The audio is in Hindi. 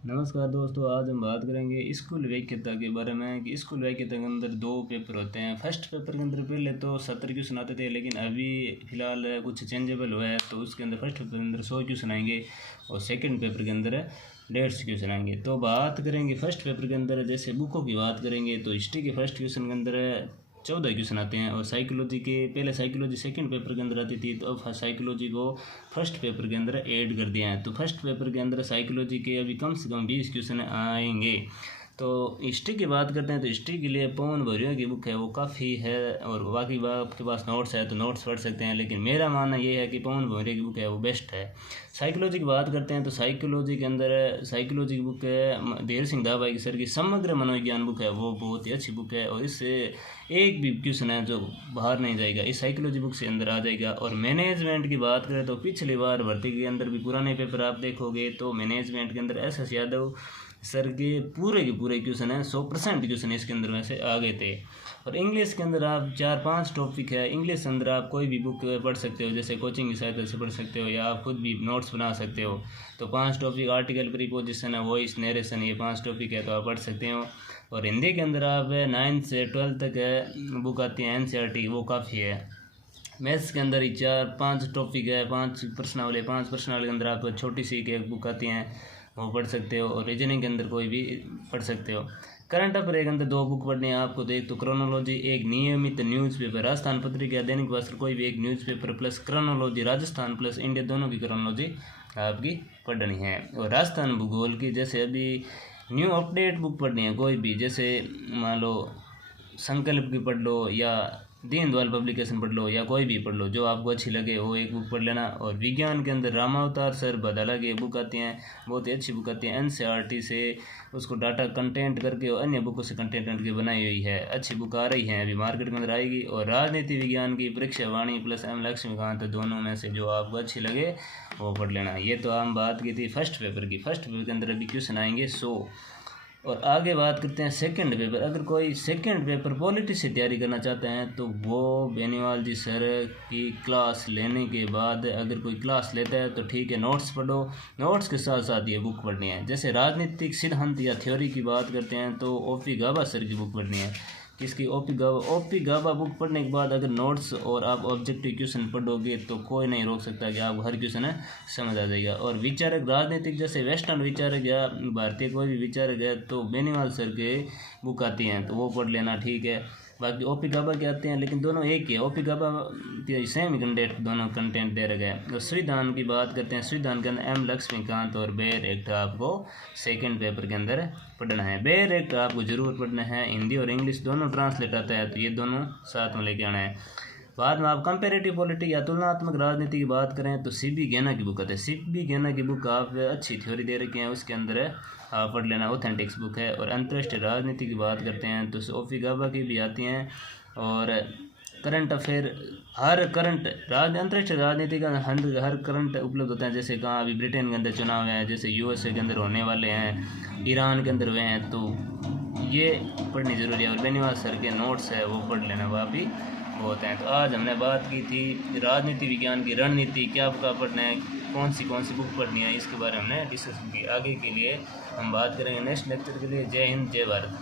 नमस्कार दोस्तों, आज हम बात करेंगे स्कूल वैक्यता के बारे में कि स्कूल वैक्यता के अंदर दो पेपर होते हैं। फर्स्ट पेपर के अंदर पहले तो 70 क्वेश्चन आते थे, लेकिन अभी फ़िलहाल कुछ चेंजेबल हुआ है, तो उसके अंदर फर्स्ट पेपर के अंदर 100 क्वेश्चन आएंगे और सेकंड पेपर के अंदर 150 क्वेश्चन आएंगे। तो बात करेंगे फर्स्ट पेपर के अंदर, जैसे बुकों की बात करेंगे तो हिस्ट्री के फर्स्ट क्वेश्चन के अंदर 14 क्वेश्चन आते हैं और साइकोलॉजी के पहले साइकोलॉजी सेकंड पेपर के अंदर आती थी, तो अब साइकोलॉजी को फर्स्ट पेपर के अंदर ऐड कर दिया है। तो फर्स्ट पेपर के अंदर साइकोलॉजी के अभी कम से कम 20 क्वेश्चन आएंगे। तो हिस्ट्री की बात करते हैं तो हिस्ट्री के लिए पवन भरिया की बुक है, वो काफ़ी है, और बाकी आपके पास नोट्स है तो नोट्स पढ़ सकते हैं, लेकिन मेरा मानना ये है कि पवन भरिया की बुक है वो बेस्ट है। साइकोलॉजी की बात करते हैं तो साइकोलॉजी के अंदर साइकोलॉजी की बुक है धीर सिंह दाभाई सर की समग्र मनोविज्ञान बुक है, वो बहुत ही अच्छी बुक है और इससे एक भी क्वेश्चन है जो बाहर नहीं जाएगा, इस साइकोलॉजी बुक से अंदर आ जाएगा। और मैनेजमेंट की बात करें तो पिछली बार भर्ती के अंदर भी पुराने पेपर आप देखोगे तो मैनेजमेंट के अंदर एस यादव सर के पूरे क्वेश्चन हैं, 100% क्वेश्चन इसके अंदर में से आ गए थे। और इंग्लिश के अंदर आप 4-5 टॉपिक है, इंग्लिश के अंदर आप कोई भी बुक पढ़ सकते हो, जैसे कोचिंग की सहायता से पढ़ सकते हो या आप खुद भी नोट्स बना सकते हो। तो 5 टॉपिक आर्टिकल, प्रीपोजिशन है, वॉइस, नरेशन, ये 5 टॉपिक है तो आप पढ़ सकते हो। और हिंदी के अंदर आप 9 से 12 तक है बुक आती है NCERT, वो काफ़ी है। मैथ्स के अंदर ही 4-5 टॉपिक है, 5 प्रश्नावली, 5 प्रश्नावली के अंदर आप छोटी सी एक बुक आती हैं वो पढ़ सकते हो, और रीजनिंग के अंदर कोई भी पढ़ सकते हो। करंट अफेयर के अंदर 2 बुक पढ़नी है आपको, तो एक तो क्रोनोलॉजी, एक नियमित न्यूज़पेपर राजस्थान पत्रिका, दैनिक भास्कर, कोई भी एक newspaper plus chronology Rajasthan plus India, दोनों की क्रोनोलॉजी आपकी पढ़नी है। और राजस्थान भूगोल की जैसे अभी न्यू अपडेट बुक पढ़नी है कोई भी, जैसे मान लो संकल्प की पढ़ लो या दीनदयाल पब्लिकेशन पढ़ लो या कोई भी पढ़ लो, जो आपको अच्छी लगे वो एक बुक पढ़ लेना। और विज्ञान के अंदर रामावतार सर बदाला की बुक आती हैं, बहुत ही अच्छी बुक आती है, NCERT से उसको डाटा कंटेंट करके और अन्य बुकों से कंटेंट करके बनाई हुई है, अच्छी बुक आ रही है, अभी मार्केट के अंदर आएगी। और राजनीति विज्ञान की परीक्षा वाणी प्लस M लक्ष्मीकांत, दोनों में से जो आपको अच्छी लगे वो पढ़ लेना। ये तो हम बात की थी फर्स्ट पेपर की। फर्स्ट पेपर के अंदर अभी क्वेश्चन आएंगे 100। और आगे बात करते हैं सेकंड पेपर। अगर कोई सेकंड पेपर पॉलिटी से तैयारी करना चाहते हैं तो वो बेनीवाल जी सर की क्लास लेने के बाद, अगर कोई क्लास लेता है तो ठीक है, नोट्स पढ़ो, नोट्स के साथ साथ ये बुक पढ़नी है। जैसे राजनीतिक सिद्धांत या थ्योरी की बात करते हैं तो OP गाबा सर की बुक पढ़नी है। किसकी? OP गाबा बुक पढ़ने के बाद अगर नोट्स और आप ऑब्जेक्टिव क्वेश्चन पढ़ोगे तो कोई नहीं रोक सकता कि आपको हर क्वेश्चन है समझ आ जाएगा। और विचारक राजनीतिक जैसे वेस्टर्न विचारक या भारतीय कोई भी विचारक है तो बेनीवाल सर के बुक आती हैं तो वो पढ़ लेना, ठीक है। बाकी OP गाबा के आते हैं, लेकिन दोनों एक ही है, OP गाबा के सेम कंटेंट, दोनों कंटेंट दे रखे हैं। तो संविधान की बात करते हैं, संविधान के अंदर M लक्ष्मीकांत और बेयर एक्ट आपको सेकंड पेपर के अंदर पढ़ना है। बेयर एक्ट आपको जरूर पढ़ना है, हिंदी और इंग्लिश दोनों ट्रांसलेट आता है, तो ये दोनों साथ में लेके आना है। बाद में आप कंपेरेटिव पॉलिटी या तुलनात्मक राजनीति की बात करें तो CB गैना की बुक आती है। CB गैना की बुक आप अच्छी थ्योरी दे रखी हैं, उसके अंदर आप पढ़ लेना, ऑथेंटिक्स बुक है। और अंतर्राष्ट्रीय राजनीति की बात करते हैं तो OP गाबा की भी आती हैं। और करंट अफेयर, हर करंट अंतर्राष्ट्रीय राजनीति का हर करंट उपलब्ध होता है। जैसे कहाँ अभी ब्रिटेन के अंदर चुनाव है, जैसे USA के अंदर होने वाले हैं, ईरान के अंदर हुए हैं, तो ये पढ़नी ज़रूरी है। और बेनीवाल सर के नोट्स है वो पढ़ लेना, वह भी होते हैं। तो आज हमने बात की थी राजनीति विज्ञान की रणनीति, क्या पढ़ना है, कौन सी बुक पढ़नी है, इसके बारे में हमने डिस्कस की। आगे के लिए हम बात करेंगे नेक्स्ट लेक्चर के लिए। जय हिंद, जय भारत।